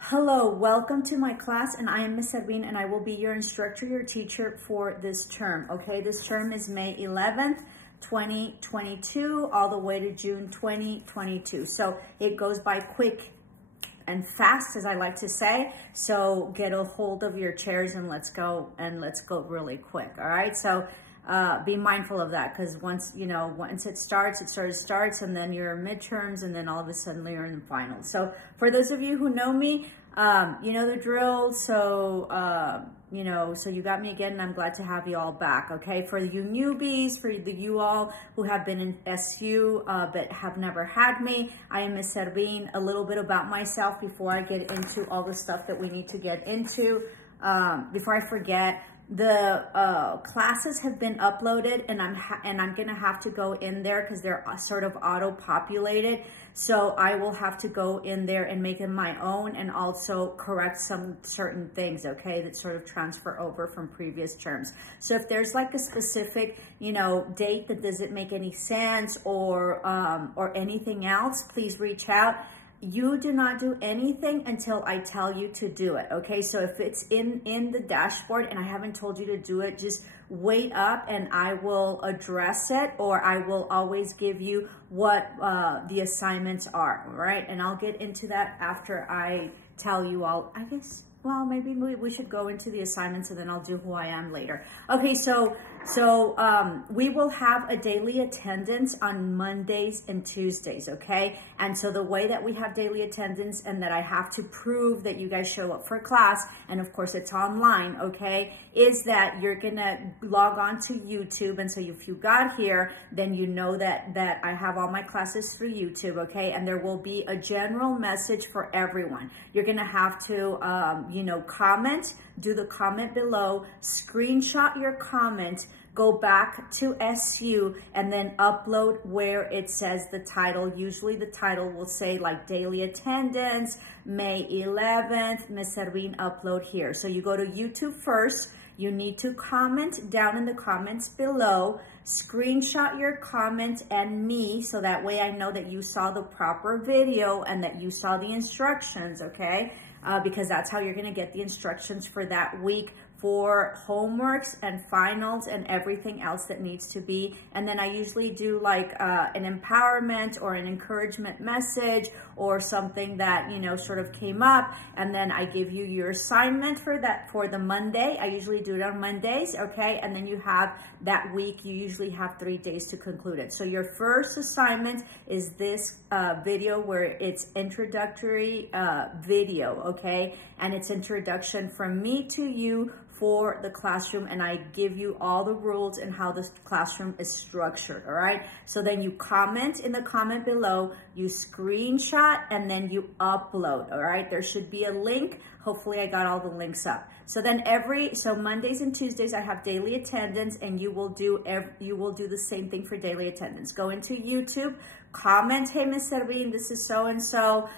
Hello, welcome to my class, and I am Miss Servin, and I will be your instructor, your teacher for this term, okay? This term is May 11th, 2022, all the way to June 2022. So it goes by quick and fast, as I like to say. So get a hold of your chairs and let's go really quick, all right? So be mindful of that, because once it starts, and then your midterms, and then all of a sudden you're in the finals. So for those of you who know me, you know the drill. So so you got me again, and I'm glad to have you all back. Okay, for you newbies, for you all who have been in SU but have never had me, I am Miss Servin. A little bit about myself before I get into all the stuff that we need to get into. Before I forget, the classes have been uploaded, and I'm gonna have to go in there because they're sort of auto-populated. So I will have to go in there and make them my own, and also correct some certain things, okay, that sort of transfer over from previous terms. So if there's like a specific, date that doesn't make any sense, or anything else, please reach out. You do not do anything until I tell you to do it, okay? So if it's in the dashboard and I haven't told you to do it, just wait up and I will address it, or I will always give you what the assignments are, all right? And I'll get into that after I tell you all, I guess. Well, maybe we should go into the assignments, and then I'll do who I am later. Okay, so we will have a daily attendance on Mondays and Tuesdays, okay? And so the way that we have daily attendance, and that I have to prove that you guys show up for class, and of course it's online, okay, is that you're gonna log on to YouTube. And so if you got here, then you know that I have all my classes through YouTube, okay? And there will be a general message for everyone. You're gonna have to comment, do the comment below, screenshot your comment, go back to SU, and then upload where it says the title. Usually the title will say like daily attendance, May 11th, Miss Servin, upload here. So you go to YouTube first. You need to comment down in the comments below, screenshot your comment and me, so that way I know that you saw the proper video and that you saw the instructions, okay? Because that's how you're gonna get the instructions for that week, for homeworks and finals and everything else that needs to be. And then I usually do like an empowerment or an encouragement message, or something that, sort of came up. And then I give you your assignment for that for the Monday. I usually do it on Mondays, okay? And then you have that week, you usually have 3 days to conclude it. So your first assignment is this video, where it's introductory video, okay? And it's introduction from me to you for the classroom, and I give you all the rules and how the classroom is structured, all right? So then you comment in the comment below, you screenshot, and then you upload, all right? There should be a link. Hopefully I got all the links up. So then so Mondays and Tuesdays I have daily attendance, and you will do the same thing for daily attendance. Go into YouTube, comment, hey, Miss Servin, this is so-and-so,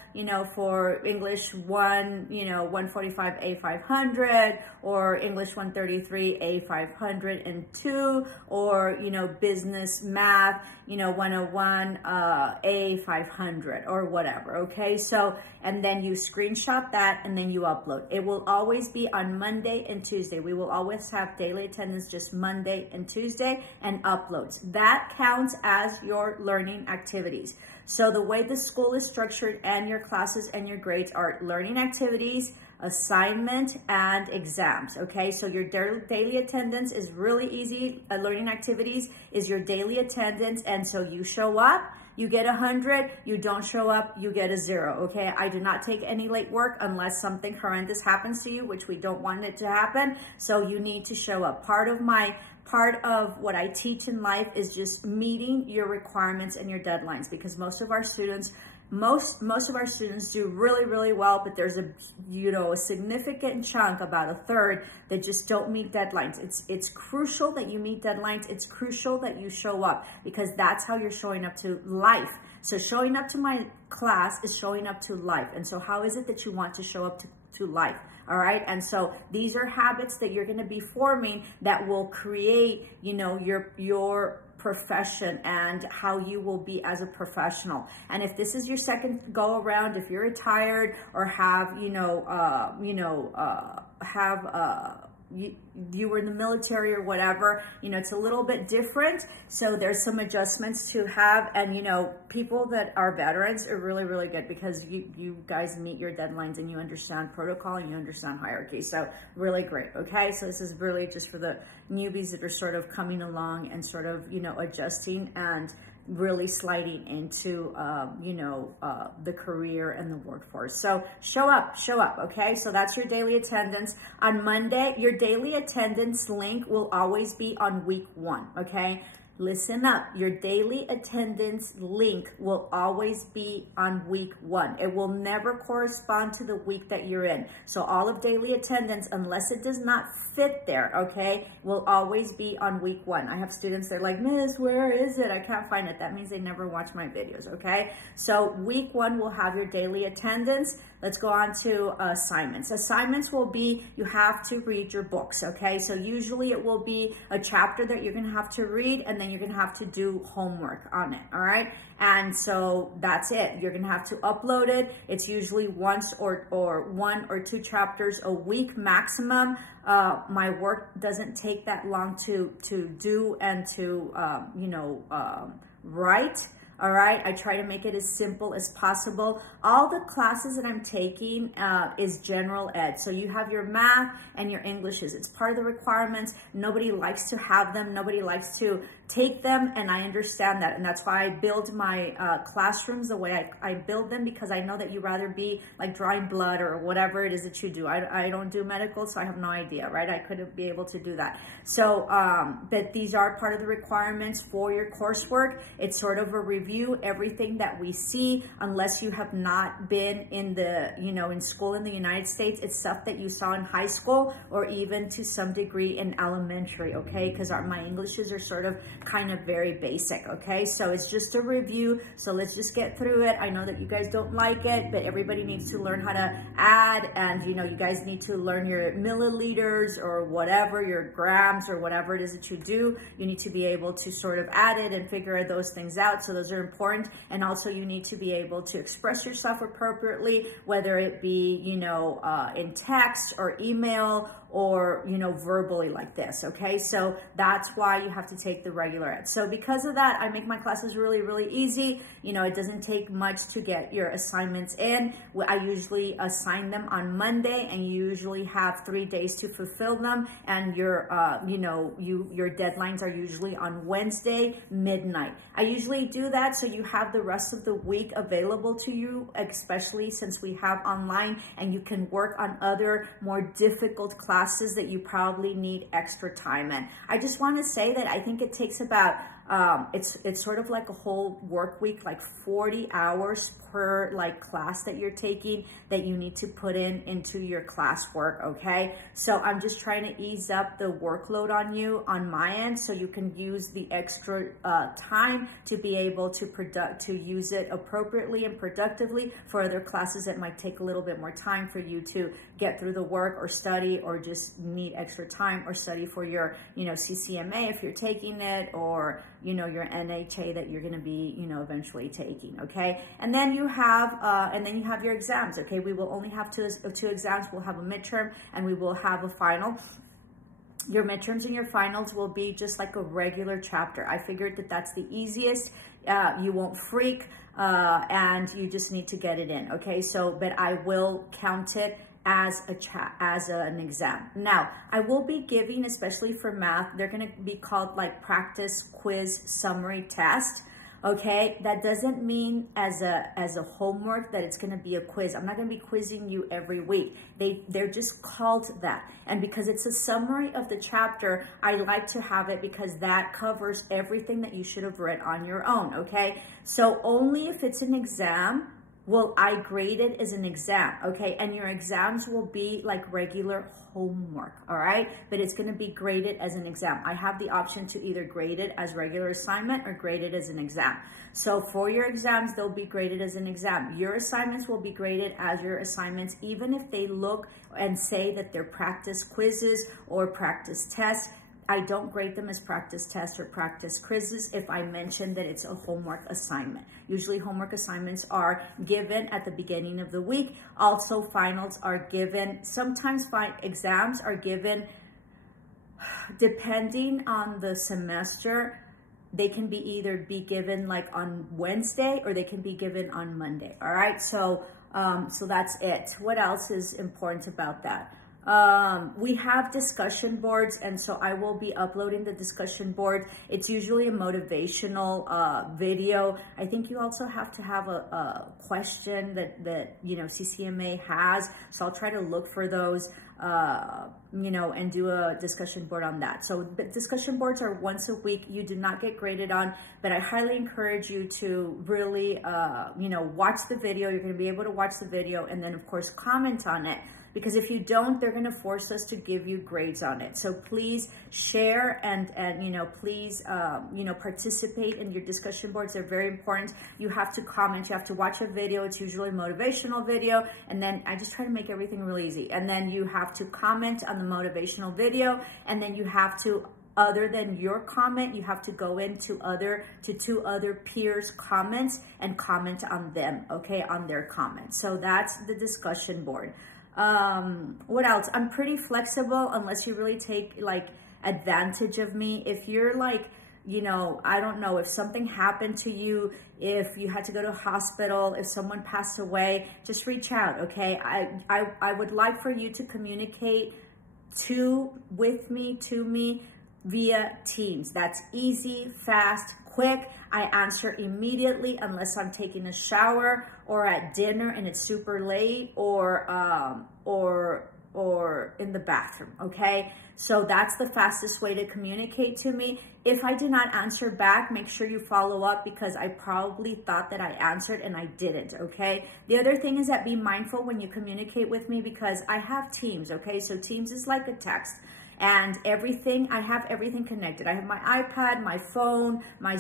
for English 145 A500, or English 133 A502, or, business math, 101 A500, or whatever, okay? So, and then you screenshot that, and then you upload. It will always be on Monday and Tuesday. We will always have daily attendance just Monday and Tuesday, and uploads. That counts as your learning activities. So the way the school is structured, and your classes and your grades, are learning activities, assignment, and exams, okay? So your daily attendance is really easy. Learning activities is your daily attendance, and so you show up, you get 100, you don't show up, you get a 0, okay? I do not take any late work unless something horrendous happens to you, which we don't want it to happen, so you need to show up. Part of what I teach in life is just meeting your requirements and your deadlines, because most of our students do really, really well, but there's a significant chunk, about a third, that just don't meet deadlines. It's crucial that you meet deadlines. It's crucial that you show up, because that's how you're showing up to life. So showing up to my class is showing up to life. And so how is it that you want to show up to life? All right. And so these are habits that you're going to be forming that will create, your profession and how you will be as a professional. And if this is your second go around, if you're retired or have, you were in the military or whatever, it's a little bit different. So there's some adjustments to have. And, people that are veterans are really, really good because you guys meet your deadlines and you understand protocol and you understand hierarchy. So really great. Okay. So this is really just for the newbies that are sort of coming along and sort of, adjusting and really sliding into, the career and the workforce. So show up, okay? So that's your daily attendance. On Monday, your daily attendance link will always be on week 1, okay? Listen up, your daily attendance link will always be on week 1. It will never correspond to the week that you're in. So all of daily attendance, unless it does not fit there, okay, will always be on week 1. I have students, they're like, Miss, where is it? I can't find it. That means they never watch my videos, okay? So week 1 will have your daily attendance. Let's go on to assignments. Assignments will be, you have to read your books, okay? So usually it will be a chapter that you're gonna have to read, and then you're gonna have to do homework on it, all right? And so that's it. You're gonna have to upload it. It's usually once or 1 or 2 chapters a week maximum. My work doesn't take that long to do and to, write. All right, I try to make it as simple as possible. All the classes that I'm taking is general ed. So you have your math and your Englishes. It's part of the requirements. Nobody likes to have them. Nobody likes to take them, and I understand that. And that's why I build my classrooms the way I build them, because I know that you'd rather be like drawing blood or whatever it is that you do. I don't do medical, so I have no idea, right? I couldn't be able to do that. So, but these are part of the requirements for your coursework. It's sort of a review, everything that we see, unless you have not been in the, in school in the United States. It's stuff that you saw in high school or even to some degree in elementary, okay? Because my Englishes are sort of kind of very basic, okay? So it's just a review. So let's just get through it. I know that you guys don't like it, but everybody needs to learn how to add, and you guys need to learn your milliliters or whatever, your grams or whatever it is that you do. You need to be able to sort of add it and figure those things out. So those are important. And also you need to be able to express yourself appropriately, whether it be, in text or email or, verbally like this, okay? So that's why you have to take the regular ed. So because of that, I make my classes really, really easy. It doesn't take much to get your assignments in. I usually assign them on Monday, and you usually have 3 days to fulfill them. And your, your deadlines are usually on Wednesday, midnight. I usually do that so you have the rest of the week available to you, especially since we have online, and you can work on other more difficult classes that you probably need extra time in. I just want to say that I think it takes about it's sort of like a whole work week, like 40 hours per class that you're taking that you need to put into your classwork, okay? So I'm just trying to ease up the workload on you on my end, so you can use the extra time to be able to use it appropriately and productively for other classes that might take a little bit more time for you to get through the work or study, or just need extra time or study for your, CCMA if you're taking it, or your NHA that you're going to be, eventually taking, okay? And then you have your exams, okay? We will only have two exams. We'll have a midterm and we will have a final. Your midterms and your finals will be just like a regular chapter. I figured that that's the easiest. You won't freak, and you just need to get it in, okay? So, but I will count it as an exam. Now, I will be giving, especially for math, they're going to be called like practice quiz summary test. Okay, that doesn't mean as a homework that it's going to be a quiz. I'm not going to be quizzing you every week. They're just called that. And because it's a summary of the chapter, I like to have it because that covers everything that you should have read on your own, okay? So only if it's an exam will I grade it as an exam, okay? And your exams will be like regular homework, all right? But it's gonna be graded as an exam. I have the option to either grade it as regular assignment or grade it as an exam. So for your exams, they'll be graded as an exam. Your assignments will be graded as your assignments, even if they look and say that they're practice quizzes or practice tests. I don't grade them as practice tests or practice quizzes if I mention that it's a homework assignment. Usually homework assignments are given at the beginning of the week. Also, finals are given. Sometimes exams are given depending on the semester. They can either be given like on Wednesday or they can be given on Monday. All right, so that's it. What else is important about that? We have discussion boards, and so I will be uploading the discussion board. It's usually a motivational video. I think you also have to have a question that you know CCMA has, so I'll try to look for those, you know, and do a discussion board on that. So discussion boards are once a week. You do not get graded on, but I highly encourage you to really you know, watch the video. You're going to be able to watch the video and then of course comment on it. Because if you don't, they're going to force us to give you grades on it. So please share and you know, please, you know, participate in your discussion boards. They're very important. You have to comment. You have to watch a video. It's usually a motivational video. And then I just try to make everything real easy. And then you have to comment on the motivational video. And then you have to, other than your comment, you have to go into two other peers' comments and comment on them, okay, on their comments. So that's the discussion board. What else? I'm pretty flexible unless you really take like advantage of me. If you're like, you know, I don't know, if something happened to you, if you had to go to a hospital, if someone passed away, just reach out, okay? I would like for you to communicate to me via Teams. That's easy, fast, quick. I answer immediately unless I'm taking a shower or at dinner and it's super late, or in the bathroom, okay? So that's the fastest way to communicate to me. If I do not answer back, make sure you follow up because I probably thought that I answered and I didn't, okay? The other thing is that be mindful when you communicate with me because I have Teams, okay? So Teams is like a text. And everything, I have everything connected. I have my iPad, my phone, my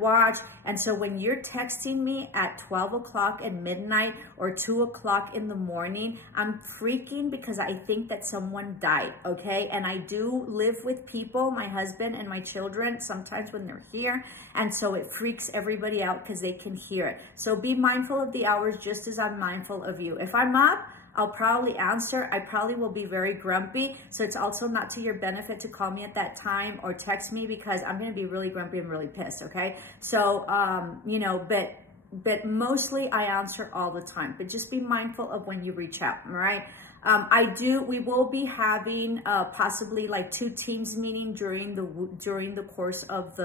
watch. And so when you're texting me at 12 o'clock at midnight or 2 o'clock in the morning, I'm freaking because I think that someone died, okay? And I do live with people, my husband and my children, sometimes when they're here. And so it freaks everybody out because they can hear it. So be mindful of the hours just as I'm mindful of you. If I'm up, I'll probably answer. I probably will be very grumpy. So it's also not to your benefit to call me at that time or text me because I'm going to be really grumpy and really pissed. Okay. So, you know, but mostly I answer all the time, but just be mindful of when you reach out. All right. We will be having, possibly like 2 Teams meeting during the course of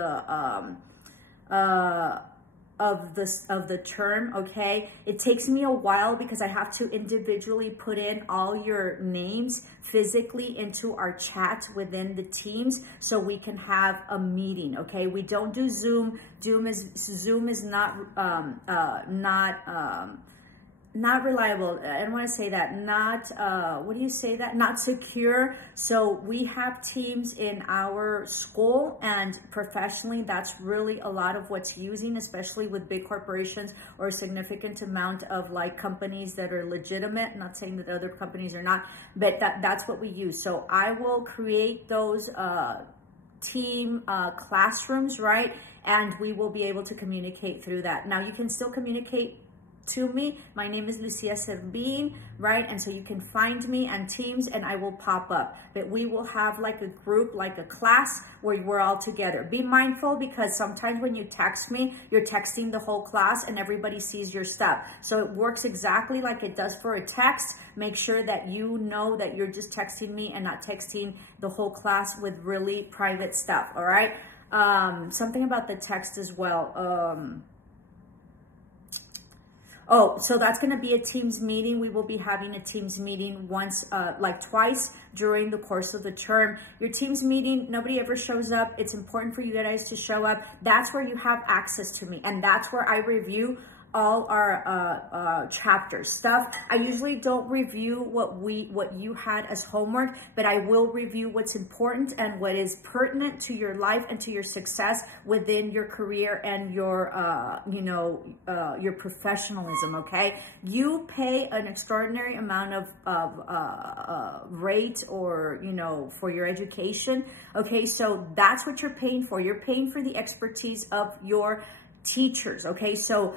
the term, okay? It takes me a while because I have to individually put in all your names physically into our chat within the Teams so we can have a meeting, okay? We don't do Zoom. Zoom is not not reliable. I don't want to say that. Not, what do you say that? Not secure. So we have Teams in our school and professionally, that's really a lot of what's using, especially with big corporations or a significant amount of like companies that are legitimate. I'm not saying that other companies are not, but that's what we use. So I will create those team classrooms, right? And we will be able to communicate through that. Now you can still communicate to me. My name is Lucia Servin, right? And so you can find me on Teams and I will pop up. But we will have like a group, like a class where we're all together. Be mindful because sometimes when you text me, you're texting the whole class and everybody sees your stuff. So it works exactly like it does for a text. Make sure that you know that you're just texting me and not texting the whole class with really private stuff, all right? Something about the text as well. Oh, so that's going to be a Teams meeting. We will be having a Teams meeting once, like twice during the course of the term. Your Teams meeting, nobody ever shows up. It's important for you guys to show up. That's where you have access to me. And that's where I review all our chapter stuff. I usually don't review what you had as homework, but I will review what's important and what is pertinent to your life and to your success within your career and your your professionalism. Okay, you pay an extraordinary amount of rate, or for your education. Okay, so that's what you're paying for. You're paying for the expertise of your teachers. Okay, so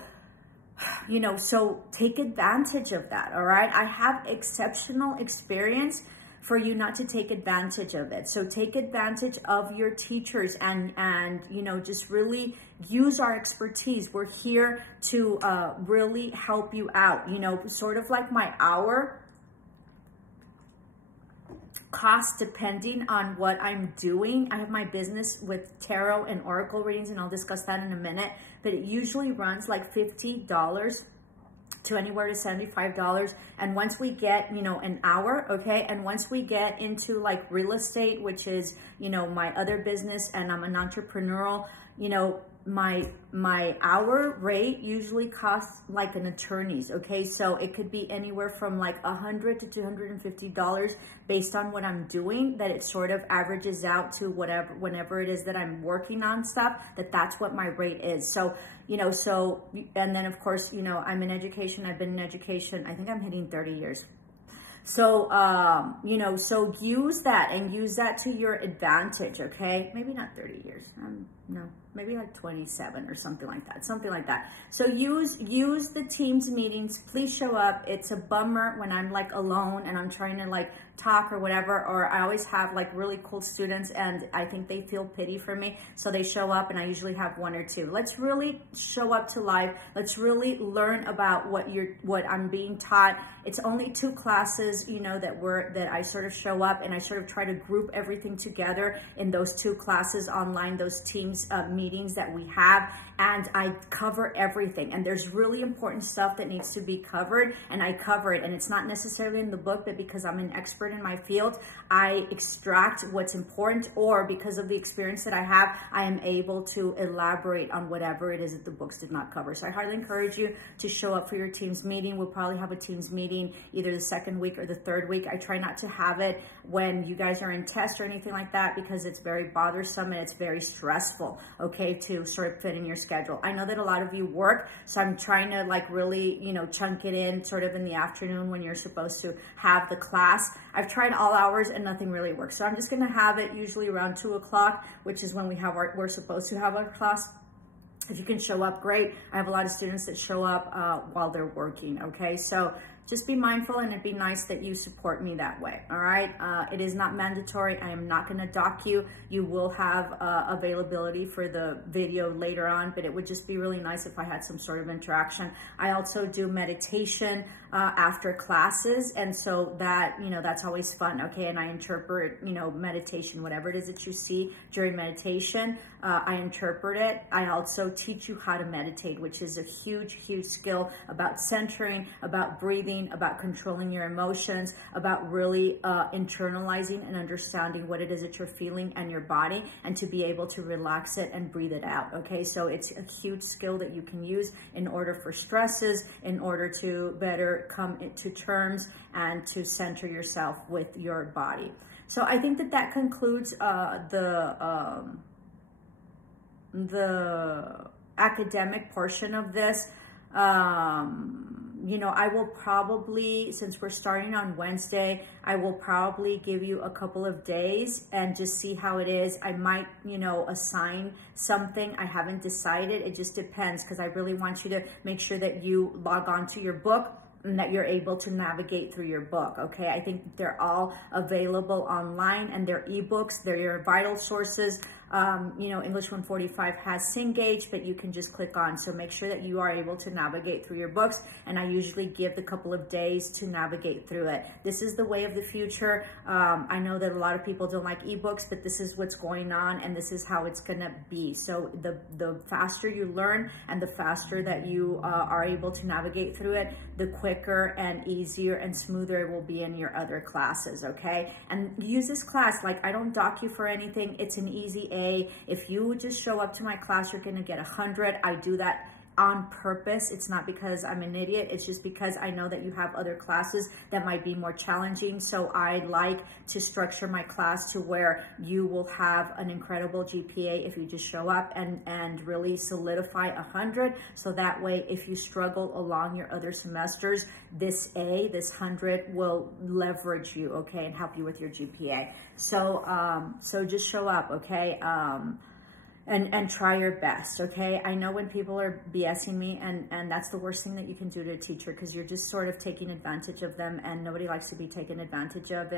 so take advantage of that. All right, I have exceptional experience for you not to take advantage of it. So take advantage of your teachers and just really use our expertise. We're here to really help you out. Sort of like my hour cost depending on what I'm doing. I have my business with tarot and oracle readings, and I'll discuss that in a minute, but it usually runs like $50 to anywhere to $75. And once we get, an hour, okay, and once we get into like real estate, which is, my other business, and I'm an entrepreneurial, my hour rate usually costs like an attorney's. Okay, so it could be anywhere from like $100 to $250 based on what I'm doing, that it sort of averages out to whenever it is that I'm working on stuff, that's what my rate is. So and then of course, I'm in education. I've been in education, I think I'm hitting 30 years. So, so use that and use that to your advantage. Okay, maybe not 30 years. No, maybe like 27 or something like that. So use the Teams meetings. Please show up. It's a bummer when I'm like alone and I'm trying to like talk or whatever, or I always have like really cool students and I think they feel pity for me, so they show up, and I usually have one or two. Let's really show up to live. Let's really learn about what I'm being taught. It's only 2 classes, that I sort of show up, and I sort of try to group everything together in those 2 classes online, those Teams meetings that we have, and I cover everything. And there's really important stuff that needs to be covered, and I cover it. And it's not necessarily in the book, but because I'm an expert in my field, I extract what's important, or because of the experience that I have, I am able to elaborate on whatever it is that the books did not cover. So I highly encourage you to show up for your Teams meeting. We'll probably have a Teams meeting either the 2nd week or the 3rd week. I try not to have it when you guys are in test or anything like that, because it's very bothersome and it's very stressful, okay, to sort of fit in your schedule. I know that a lot of you work, so I'm trying to like really, chunk it in sort of in the afternoon when you're supposed to have the class. I've tried all hours and nothing really works. So I'm just gonna have it usually around 2 o'clock, which is when we're supposed to have our class. If you can show up, great. I have a lot of students that show up while they're working, okay? So just be mindful, and it'd be nice that you support me that way, all right? It is not mandatory. I am not gonna dock you. You will have availability for the video later on, but it would just be really nice if I had some sort of interaction. I also do meditation after classes, and so that, that's always fun, okay? And I interpret, meditation, whatever it is that you see during meditation, I interpret it. I also teach you how to meditate, which is a huge, huge skill about centering, about breathing, about controlling your emotions, about really internalizing and understanding what it is that you're feeling and your body, and to be able to relax it and breathe it out, okay? So it's a huge skill that you can use in order for stresses, in order to better come to terms and to center yourself with your body. So I think that concludes the academic portion of this. I will probably, since we're starting on Wednesday, I will probably give you a couple of days and just see how it is. I might, assign something. I haven't decided. It just depends, because I really want you to make sure that you log on to your book and that you're able to navigate through your book, okay? I think they're all available online, and they're ebooks. They're your vital sources. English 145 has Cengage, but you can just click on. So make sure that you are able to navigate through your books, and I usually give the couple of days to navigate through it. This is the way of the future. I know that a lot of people don't like ebooks, but this is what's going on, and this is how it's gonna be. So the faster you learn and the faster that you are able to navigate through it, the quicker and easier and smoother it will be in your other classes, okay? And use this class, like I don't dock you for anything. It's an easy A. If you would just show up to my class, you're gonna get 100. I do that on purpose. It's not because I'm an idiot. It's just because I know that you have other classes that might be more challenging. So I like to structure my class to where you will have an incredible GPA if you just show up and really solidify 100. So that way, if you struggle along your other semesters, this 100 will leverage you, okay, and help you with your GPA. So, so just show up, okay? And try your best, okay? I know when people are BSing me, and that's the worst thing that you can do to a teacher, because you're just sort of taking advantage of them, and nobody likes to be taken advantage of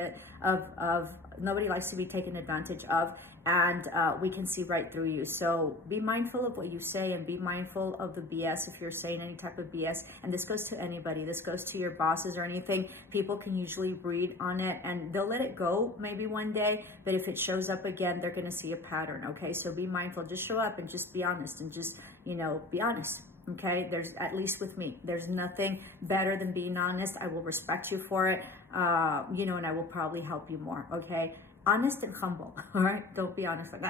nobody likes to be taken advantage of, and we can see right through you. So be mindful of what you say, and be mindful of the BS if you're saying any type of BS. And this goes to anybody. This goes to your bosses or anything. People can usually read on it, and they'll let it go maybe one day, but if it shows up again, they're going to see a pattern, okay? So be mindful. Just show up and just be honest, and just, you know, be honest. Okay, there's, at least with me, there's nothing better than being honest. I will respect you for it, you know, and I will probably help you more, okay? Honest and humble, all right? Don't be honest like,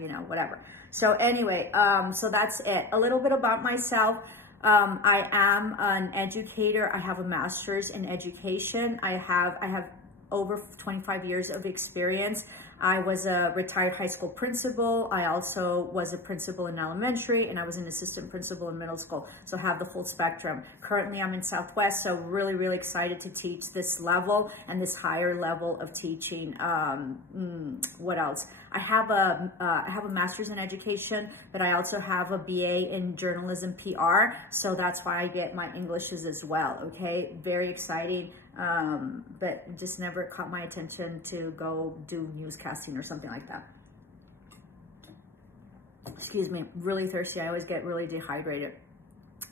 you know, whatever. So anyway, so that's it. A little bit about myself. I am an educator. I have a master's in education. I have over 25 years of experience. I was a retired high school principal. I also was a principal in elementary, and I was an assistant principal in middle school. So I have the full spectrum. Currently, I'm in Southwest, so really, really excited to teach this level and this higher level of teaching. What else? I have a master's in education, but I also have a BA in journalism PR. So that's why I get my Englishes as well. Okay, very exciting. But it just never caught my attention to go do newscasting or something like that. Excuse me, really thirsty. I always get really dehydrated.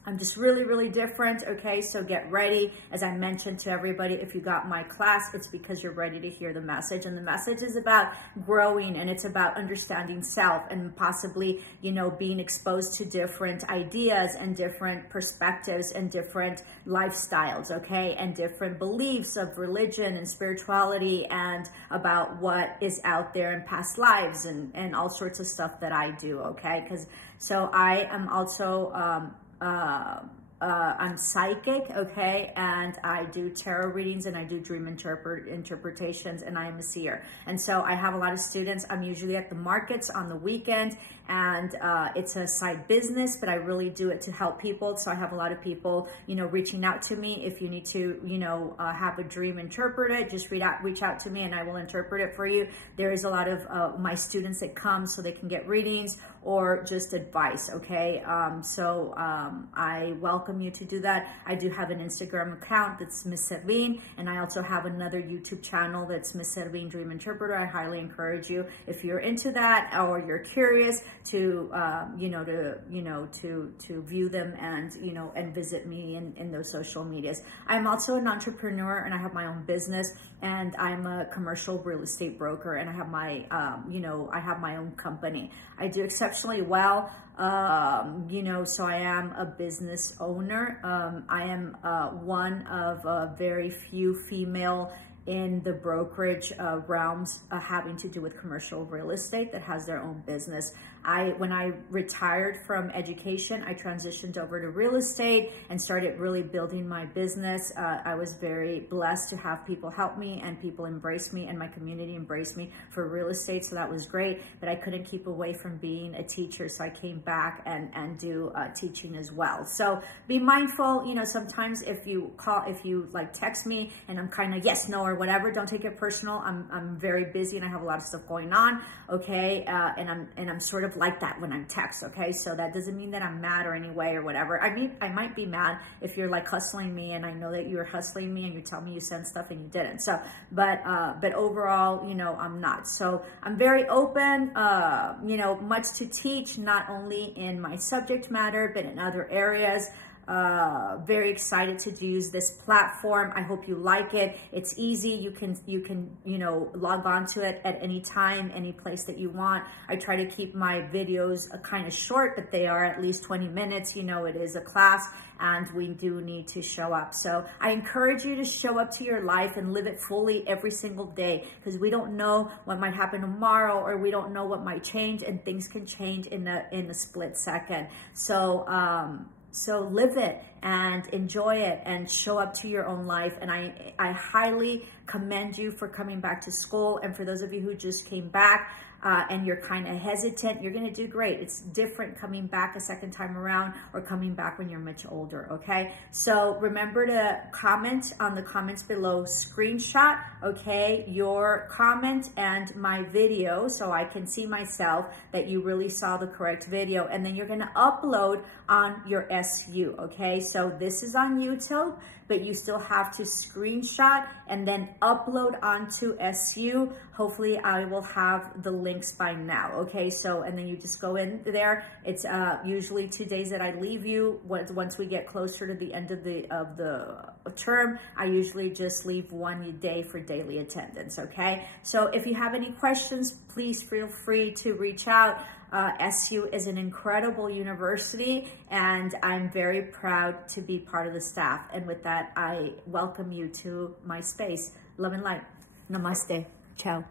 I'm just really, really different, okay? So get ready. As I mentioned to everybody, if you got my class, it's because you're ready to hear the message. And the message is about growing, and it's about understanding self, and possibly, you know, being exposed to different ideas and different perspectives and different lifestyles, okay? And different beliefs of religion and spirituality, and about what is out there in past lives, and all sorts of stuff that I do, okay? So I am also, I'm psychic, okay, and I do tarot readings, and I do dream interpretations, and I am a seer. And so I have a lot of students. I'm usually at the markets on the weekend, and it's a side business, but I really do it to help people. So I have a lot of people, you know, reaching out to me. If you need to, you know, have a dream interpreted, just reach out to me, and I will interpret it for you. There is a lot of my students that come so they can get readings or just advice, okay? I welcome you to do that. I do have an Instagram account that's Miss Servin, and I also have another YouTube channel that's Miss Servin Dream Interpreter. I highly encourage you, if you're into that or you're curious, to to view them, and and visit me in those social medias. I'm also an entrepreneur, and I have my own business, and I'm a commercial real estate broker, and I have my I have my own company. I do exceptionally well. So I am a business owner. I am one of very few female in the brokerage realms having to do with commercial real estate that has their own business. When I retired from education, I transitioned over to real estate and started really building my business. I was very blessed to have people help me, and people embrace me, and my community embraced me for real estate. So that was great, but I couldn't keep away from being a teacher. So I came back and do teaching as well. So be mindful, sometimes if you like text me and I'm kind of yes, no, or whatever, don't take it personal. I'm very busy and I have a lot of stuff going on. Okay. And I'm sort of like that when I'm text. Okay. So that doesn't mean that I'm mad or any way or whatever. I mean, I might be mad if you're like hustling me and I know that you're hustling me and you tell me you sent stuff and you didn't. So, but overall, I'm not. So I'm very open, much to teach, not only in my subject matter, but in other areas. very excited to use this platform. I hope you like it. It's easy. You can log on to it at any time, any place that you want. I try to keep my videos kind of short, but they are at least 20 minutes. You know, it is a class and we do need to show up. So I encourage you to show up to your life and live it fully every single day, because we don't know what might happen tomorrow, or we don't know what might change, and things can change in a split second. So live it and enjoy it and show up to your own life. And I highly commend you for coming back to school. And for those of you who just came back, and you're kind of hesitant, you're going to do great. It's different coming back a second time around or coming back when you're much older, okay? So remember to comment on the comments below, screenshot, okay, your comment and my video so I can see myself that you really saw the correct video. And then you're going to upload on your SU, okay? So this is on YouTube, but you still have to screenshot and then upload onto SU. Hopefully I will have the links by now, okay? So, and then you just go in there. It's usually 2 days that I leave you. Once we get closer to the end of the term, I usually just leave 1 day for daily attendance, okay? So if you have any questions, please feel free to reach out. SU is an incredible university, and I'm very proud to be part of the staff. And with that, I welcome you to my space. Love and light. Namaste. Ciao.